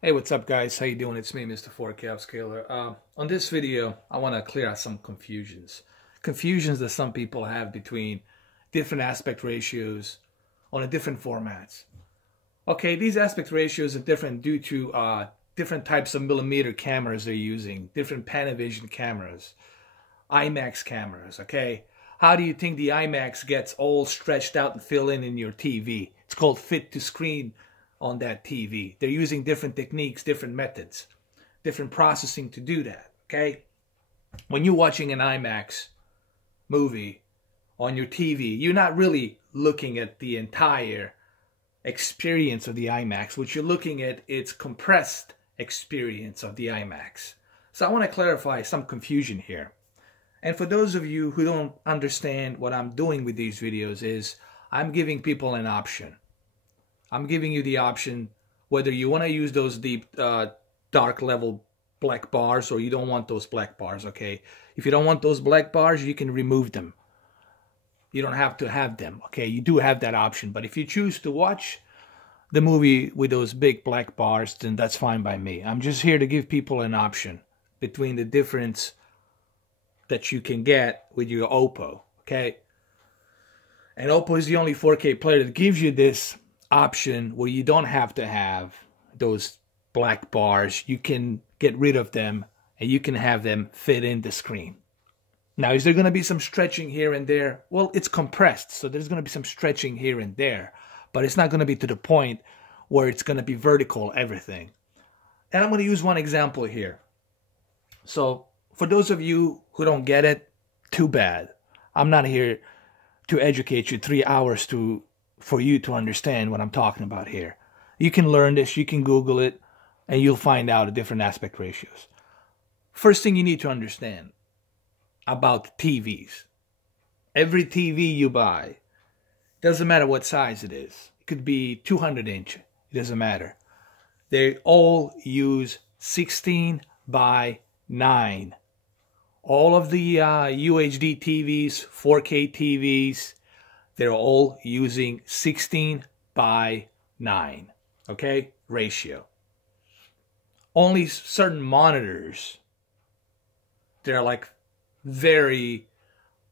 Hey, what's up, guys? How you doing? It's me, Mr. 4K Upscaler. On this video, I want to clear out some confusions that some people have between different aspect ratios on a different formats. Okay, these aspect ratios are different due to different types of millimeter cameras they're using, different Panavision cameras, IMAX cameras. Okay, how do you think the IMAX gets all stretched out and fill in your TV? It's called fit to screen on that TV. They're using different techniques, different methods, different processing to do that. Okay, when you're watching an IMAX movie on your TV, you're not really looking at the entire experience of the IMAX. What you're looking at, it's compressed experience of the IMAX. So I want to clarify some confusion here. And for those of you who don't understand what I'm doing with these videos is I'm giving people an option. I'm giving you the option whether you want to use those deep dark level black bars or you don't want those black bars, okay? If you don't want those black bars, you can remove them. You don't have to have them, okay? You do have that option. But if you choose to watch the movie with those big black bars, then that's fine by me. I'm just here to give people an option between the difference that you can get with your Oppo, okay? And Oppo is the only 4K player that gives you this option where you don't have to have those black bars. You can get rid of them and you can have them fit in the screen. Now, is there going to be some stretching here and there? Well, it's compressed, so there's going to be some stretching here and there, but it's not going to be to the point where it's going to be vertical, everything. And I'm going to use one example here. So for those of you who don't get it, too bad. I'm not here to educate you 3 hours for you to understand what I'm talking about here. You can learn this, you can Google it, and you'll find out the different aspect ratios. First thing you need to understand about TVs. Every TV you buy, doesn't matter what size it is. It could be 200 inch, it doesn't matter. They all use 16 by 9. All of the UHD TVs, 4K TVs, they're all using 16 by 9, okay, ratio. Only certain monitors, they're like very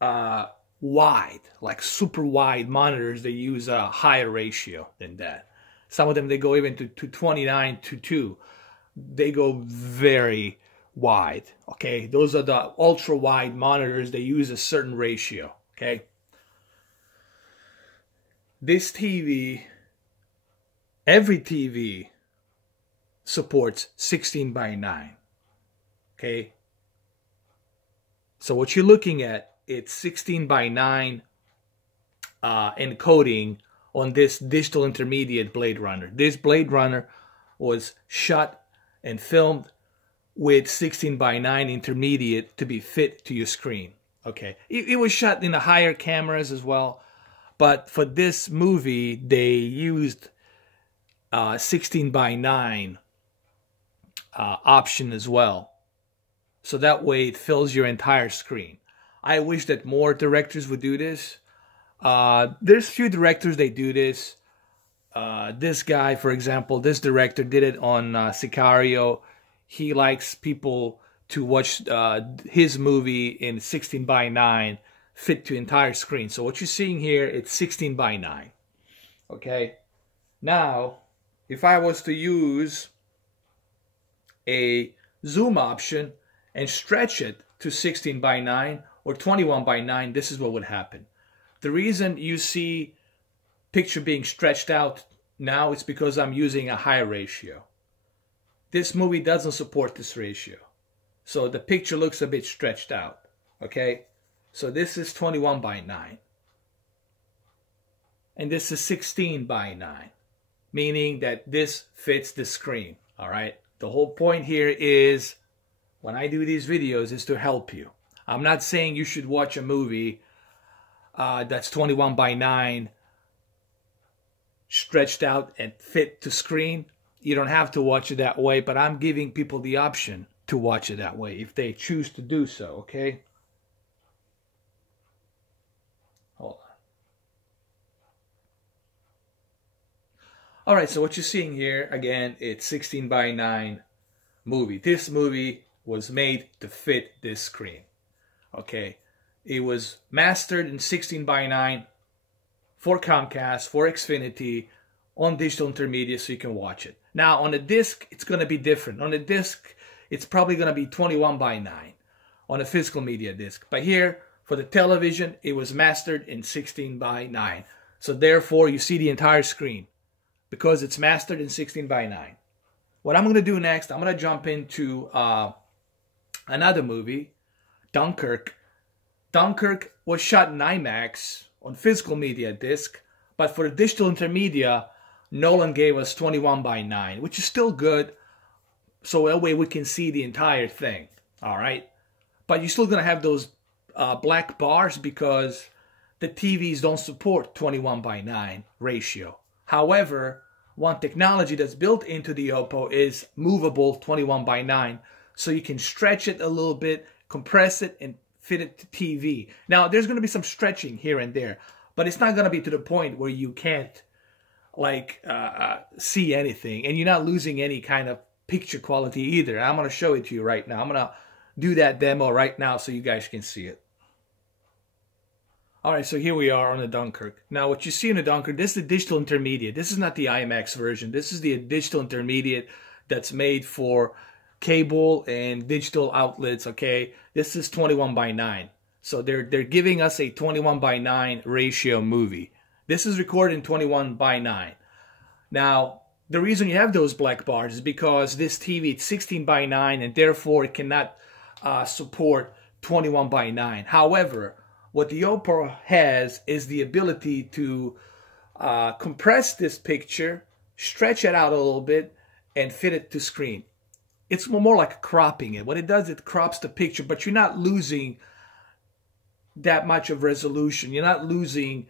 wide, like super wide monitors, they use a higher ratio than that. Some of them, they go even to 29:2. They go very wide, okay? Those are the ultra wide monitors, they use a certain ratio, okay? This TV, every TV supports 16 by 9, okay? So what you're looking at, it's 16 by 9 encoding on this digital intermediate Blade Runner. This Blade Runner was shot and filmed with 16 by 9 intermediate to be fit to your screen, okay? It was shot in the higher cameras as well, but for this movie, they used 16 by 9 option as well. So that way it fills your entire screen. I wish that more directors would do this. There's few directors they do this. This guy, for example, this director did it on Sicario. He likes people to watch his movie in 16 by 9 fit to entire screen. So what you're seeing here, it's 16 by 9. Okay. Now, if I was to use a zoom option and stretch it to 16 by 9 or 21 by 9, this is what would happen. The reason you see picture being stretched out now is because I'm using a higher ratio. This movie doesn't support this ratio. So the picture looks a bit stretched out. Okay? So this is 21 by 9. And this is 16 by 9. Meaning that this fits the screen. Alright? The whole point here is, when I do these videos, is to help you. I'm not saying you should watch a movie that's 21 by 9 stretched out and fit to screen. You don't have to watch it that way, but I'm giving people the option to watch it that way if they choose to do so, okay? Hold All right, so what you're seeing here, again, it's 16 by 9 movie. This movie was made to fit this screen. Okay, it was mastered in 16 by 9 for Comcast, for Xfinity, on digital intermediate so you can watch it. Now, on the disc, it's going to be different. On the disc, it's probably going to be 21 by 9 on a physical media disc. But here, for the television, it was mastered in 16 by 9. So therefore, you see the entire screen because it's mastered in 16 by 9. What I'm going to do next, I'm going to jump into another movie, Dunkirk. Dunkirk was shot in IMAX on physical media disc, but for the digital intermedia, Nolan gave us 21 by 9, which is still good, so that way we can see the entire thing, all right? But you're still going to have those black bars because the TVs don't support 21 by 9 ratio. However, one technology that's built into the Oppo is movable 21 by 9, so you can stretch it a little bit, compress it, and fit it to TV. Now, there's going to be some stretching here and there, but it's not going to be to the point where you can't like see anything, and you're not losing any kind of picture quality either. I'm going to show it to you right now. I'm going to do that demo right now so you guys can see it. All right, so here we are on the Dunkirk. Now, what you see in the Dunkirk, this is the digital intermediate. This is not the IMAX version. This is the digital intermediate that's made for cable and digital outlets, okay? This is 21 by 9. So they're giving us a 21 by 9 ratio movie. This is recorded in 21 by 9. Now, the reason you have those black bars is because this TV is 16 by 9 and therefore it cannot support 21 by 9. However, what the Oppo has is the ability to compress this picture, stretch it out a little bit, and fit it to screen. It's more like cropping it. What it does, it crops the picture, but you're not losing that much of resolution. You're not losing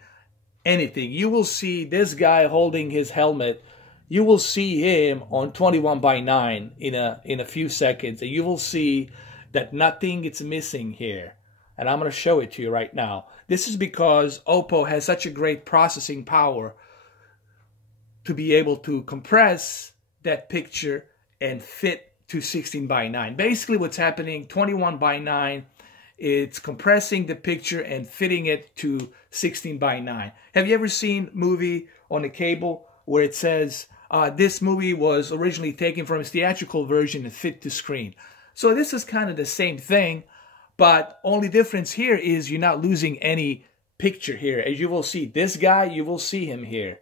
anything. You will see this guy holding his helmet. You will see him on 21 by 9 in a few seconds, and you will see that nothing is missing here. And I'm going to show it to you right now. This is because Oppo has such a great processing power to be able to compress that picture and fit to 16 by 9. Basically what's happening, 21 by 9, it's compressing the picture and fitting it to 16 by 9. Have you ever seen a movie on a cable where it says, this movie was originally taken from its theatrical version and fit to screen? So this is kind of the same thing, but only difference here is you're not losing any picture here. As you will see, this guy, you will see him here.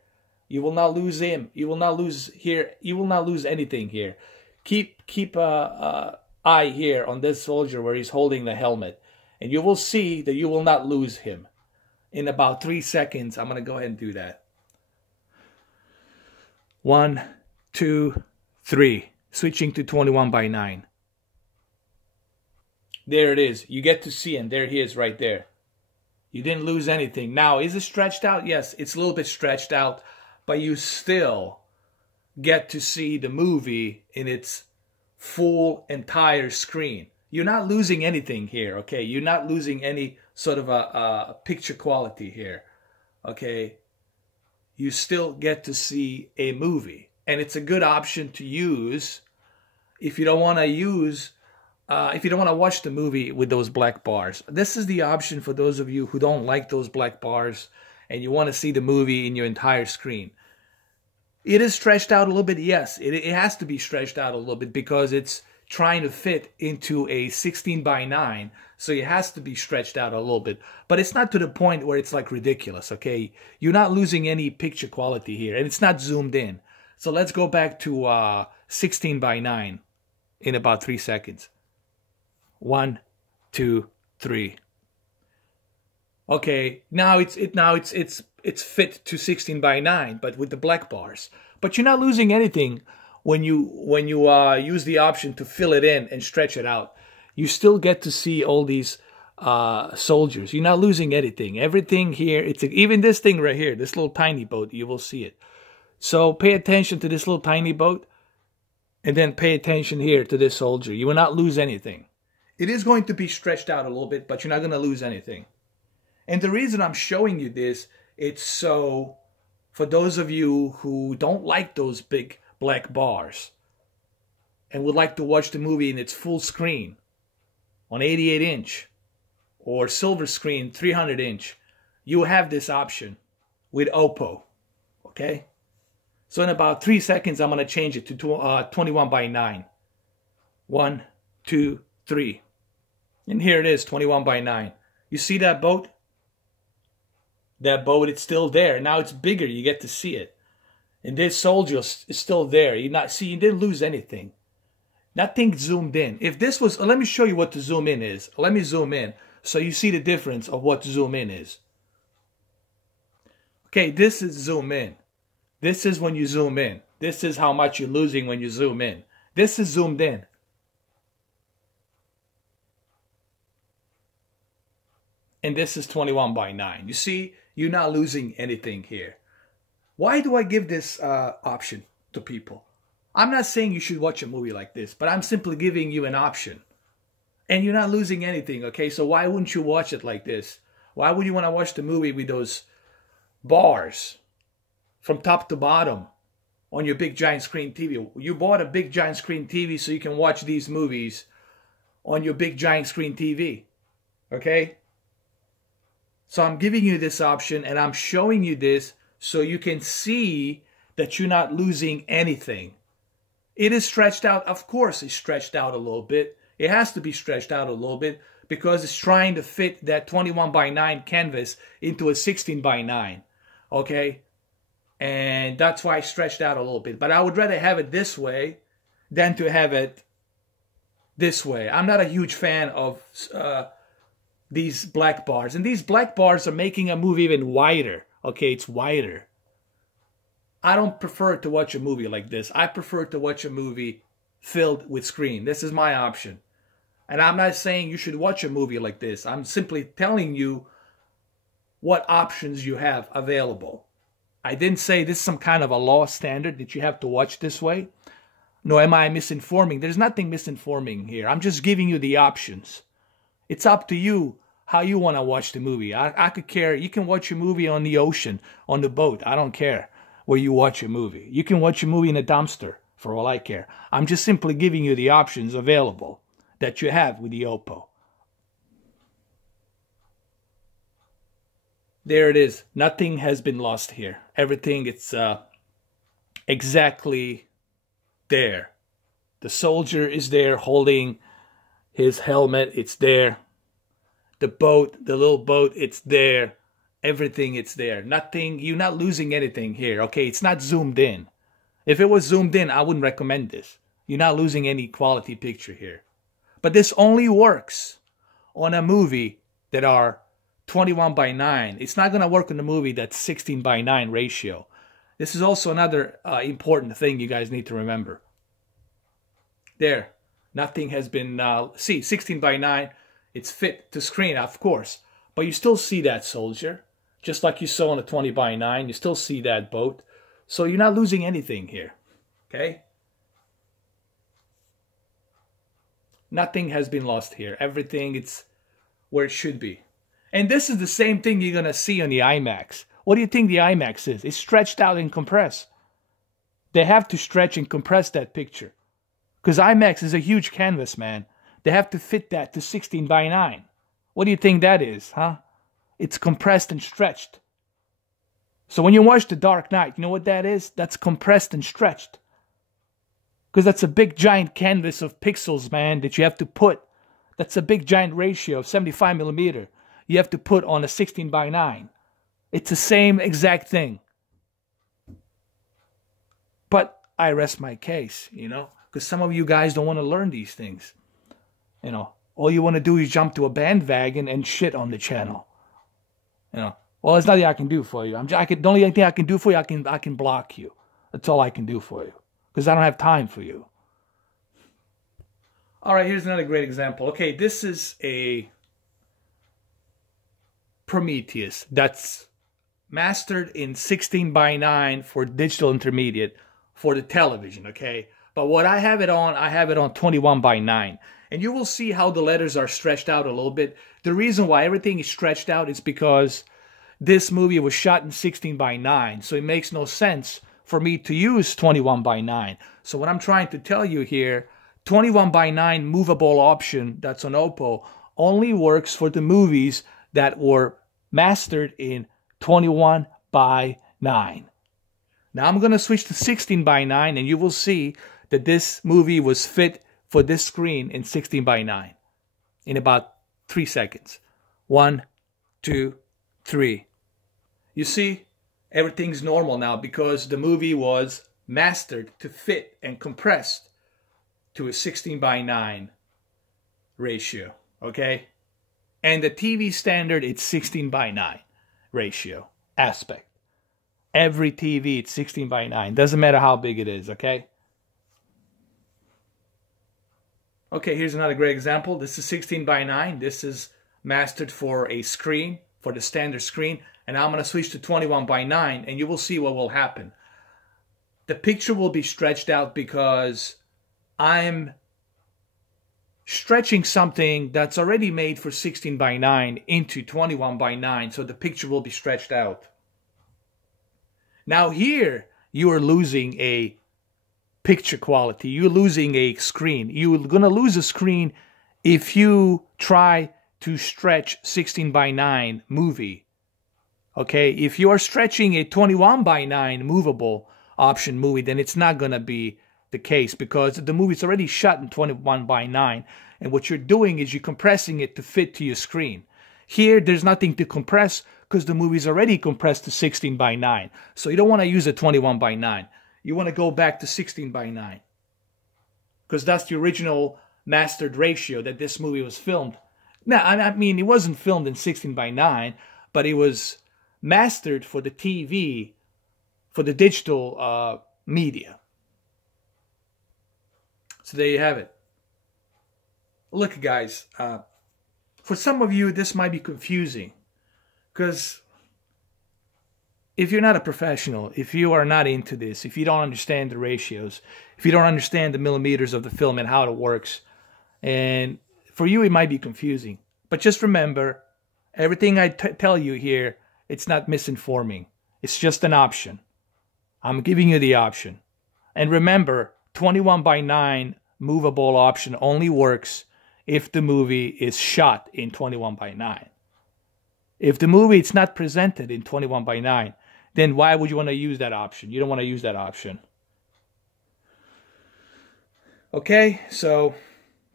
You will not lose him. You will not lose here. You will not lose anything here. Keep eye here on this soldier where he's holding the helmet. And you will see that you will not lose him. In about 3 seconds, I'm going to go ahead and do that. 1, 2, 3. Switching to 21 by 9. There it is. You get to see him. There he is right there. You didn't lose anything. Now, is it stretched out? Yes, it's a little bit stretched out. But you still get to see the movie in its full entire screen. You're not losing anything here, okay? You're not losing any sort of a picture quality here, okay? You still get to see a movie. And it's a good option to use if you don't want to use, if you don't want to watch the movie with those black bars. This is the option for those of you who don't like those black bars and you want to see the movie in your entire screen. It is stretched out a little bit, yes. It has to be stretched out a little bit because it's trying to fit into a 16 by 9. So it has to be stretched out a little bit. But it's not to the point where it's like ridiculous, okay? You're not losing any picture quality here. And it's not zoomed in. So let's go back to 16 by 9 in about 3 seconds. 1, 2, 3. Okay, now it's fit to 16 by 9, but with the black bars. But you're not losing anything when you use the option to fill it in and stretch it out. You still get to see all these soldiers. You're not losing anything. Everything here, even this thing right here, this little tiny boat, you will see it. So pay attention to this little tiny boat, and then pay attention here to this soldier. You will not lose anything. It is going to be stretched out a little bit, but you're not going to lose anything. And the reason I'm showing you this, it's so for those of you who don't like those big black bars and would like to watch the movie in its full screen on 88-inch or silver screen 300-inch, you have this option with Oppo, okay? So in about 3 seconds, I'm going to change it to 21:9. 1, 2, 3. And here it is, 21:9. You see that boat? That boat, it's still there. Now it's bigger. You get to see it. And this soldier is still there. You didn't lose anything. Nothing zoomed in. If this was, let me show you what the zoom in is. Let me zoom in so you see the difference of what zoom in is. Okay, this is zoom in. This is when you zoom in. This is how much you're losing when you zoom in. This is zoomed in. And this is 21:9. You see, you're not losing anything here. Why do I give this option to people? I'm not saying you should watch a movie like this, but I'm simply giving you an option. And you're not losing anything, okay? So why wouldn't you watch it like this? Why would you want to watch the movie with those bars from top to bottom on your big giant screen TV? You bought a big giant screen TV so you can watch these movies on your big giant screen TV, okay? So I'm giving you this option and I'm showing you this so you can see that you're not losing anything. It is stretched out. Of course, it's stretched out a little bit. It has to be stretched out a little bit because it's trying to fit that 21:9 canvas into a 16:9. Okay? And that's why I stretched out a little bit. But I would rather have it this way than to have it this way. I'm not a huge fan of these black bars. And these black bars are making a movie even wider. Okay, it's wider. I don't prefer to watch a movie like this. I prefer to watch a movie filled with screen. This is my option. And I'm not saying you should watch a movie like this. I'm simply telling you what options you have available. I didn't say this is some kind of a law standard that you have to watch this way. No, am I misinforming? There's nothing misinforming here. I'm just giving you the options. It's up to you how you want to watch the movie. I could care. You can watch a movie on the ocean, on the boat. I don't care where you watch a movie. You can watch a movie in a dumpster, for all I care. I'm just simply giving you the options available that you have with the Oppo. There it is. Nothing has been lost here. Everything, it's exactly there. The soldier is there holding his helmet. It's there. The boat, the little boat, it's there. Everything, it's there. Nothing, you're not losing anything here, okay? It's not zoomed in. If it was zoomed in, I wouldn't recommend this. You're not losing any quality picture here. But this only works on a movie that are 21:9. It's not going to work on a movie that's 16:9 ratio. This is also another important thing you guys need to remember. There, nothing has been, see, 16:9, it's fit to screen, of course. But you still see that soldier, just like you saw on the 20:9. You still see that boat. So you're not losing anything here, okay? Nothing has been lost here. Everything, it's where it should be. And this is the same thing you're going to see on the IMAX. What do you think the IMAX is? It's stretched out and compressed. They have to stretch and compress that picture. Because IMAX is a huge canvas, man. They have to fit that to 16:9. What do you think that is, huh? It's compressed and stretched. So when you watch The Dark Knight, you know what that is? That's compressed and stretched. Because that's a big giant canvas of pixels, man, that you have to put. That's a big giant ratio of 75mm. You have to put on a 16:9. It's the same exact thing. But I rest my case, you know, because some of you guys don't want to learn these things. You know, all you want to do is jump to a bandwagon and shit on the channel. You know, well, there's nothing I can do for you. The only thing I can do for you, I can block you. That's all I can do for you, because I don't have time for you. All right, here's another great example. Okay, this is a Prometheus that's mastered in 16:9 for digital intermediate for the television, okay? But what I have it on 21:9. And you will see how the letters are stretched out a little bit. The reason why everything is stretched out is because this movie was shot in 16:9, so it makes no sense for me to use 21:9. So what I'm trying to tell you here, 21:9 movable option that's on Oppo only works for the movies that were mastered in 21:9. Now I'm going to switch to 16:9, and you will see that this movie was fit for this screen in 16:9 in about 3 seconds. 1, 2, 3. You see, everything's normal now because the movie was mastered to fit and compressed to a 16:9 ratio, okay? And the TV standard, it's 16:9 ratio aspect. Every TV, it's 16:9. Doesn't matter how big it is, okay? Okay, here's another great example. This is 16:9. This is mastered for a screen, for the standard screen. And I'm going to switch to 21:9, and you will see what will happen. The picture will be stretched out because I'm stretching something that's already made for 16:9 into 21:9, so the picture will be stretched out. Now here, you are losing a picture quality. You're losing a screen. You're going to lose a screen if you try to stretch 16:9 movie. Okay, if you are stretching a 21:9 movable option movie, then it's not going to be the case because the movie's already shot in 21:9, and what you're doing is you're compressing it to fit to your screen. Here, there's nothing to compress because the movie's already compressed to 16:9. So you don't want to use a 21:9. You want to go back to 16:9 because that's the original mastered ratio that this movie was filmed. Now, I mean, it wasn't filmed in 16:9, but it was mastered for the TV, for the digital media. So there you have it. Look, guys, for some of you, this might be confusing because if you're not a professional, if you are not into this, if you don't understand the ratios, if you don't understand the millimeters of the film and how it works, and for you, it might be confusing. But just remember, everything I tell you here, it's not misinforming. It's just an option. I'm giving you the option. And remember, 21:9 movable option only works if the movie is shot in 21:9. If the movie is not presented in 21:9, then why would you want to use that option? You don't want to use that option. Okay, so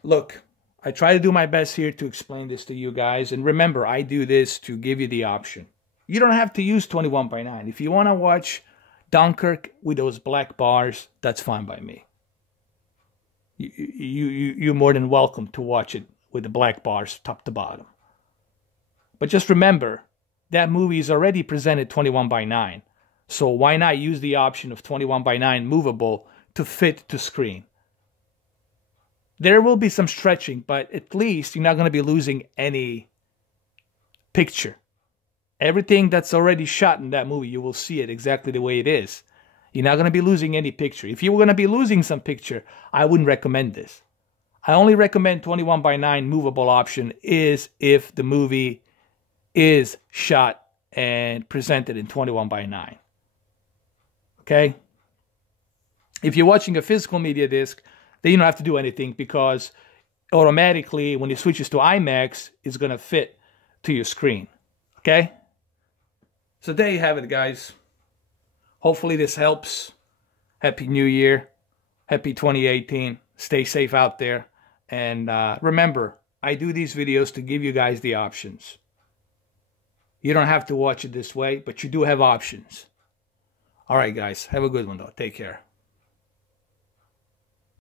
look, I try to do my best here to explain this to you guys. And remember, I do this to give you the option. You don't have to use 21:9. If you want to watch Dunkirk with those black bars, that's fine by me. You're more than welcome to watch it with the black bars top to bottom. But just remember, that movie is already presented 21:9. So why not use the option of 21:9 movable to fit to screen? There will be some stretching, but at least you're not going to be losing any picture. Everything that's already shot in that movie, you will see it exactly the way it is. You're not going to be losing any picture. If you were going to be losing some picture, I wouldn't recommend this. I only recommend 21:9 movable option is if the movie is shot and presented in 21:9. Okay? If you're watching a physical media disc, then you don't have to do anything because automatically when it switches to IMAX, it's going to fit to your screen. Okay? So there you have it, guys. Hopefully this helps. Happy New Year. Happy 2018. Stay safe out there. And remember, I do these videos to give you guys the options. You don't have to watch it this way, but you do have options. All right, guys. Have a good one, though. Take care.